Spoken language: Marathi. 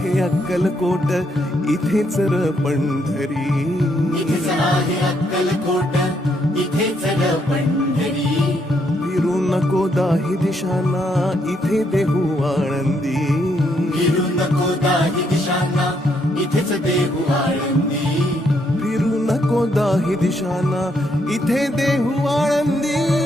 आहे अक्कलकोट, इथेच र पंढरी. इथेच आहे अक्कलकोट, इथेच र पंढरी. फिरू नको दाही दिशांना, इथे देहू आळंदी. फिरू नको दाही दिशांना, इथेच देहू आळंदी. फिरू नको दाही दिशांना, इथे देहू आळंदी.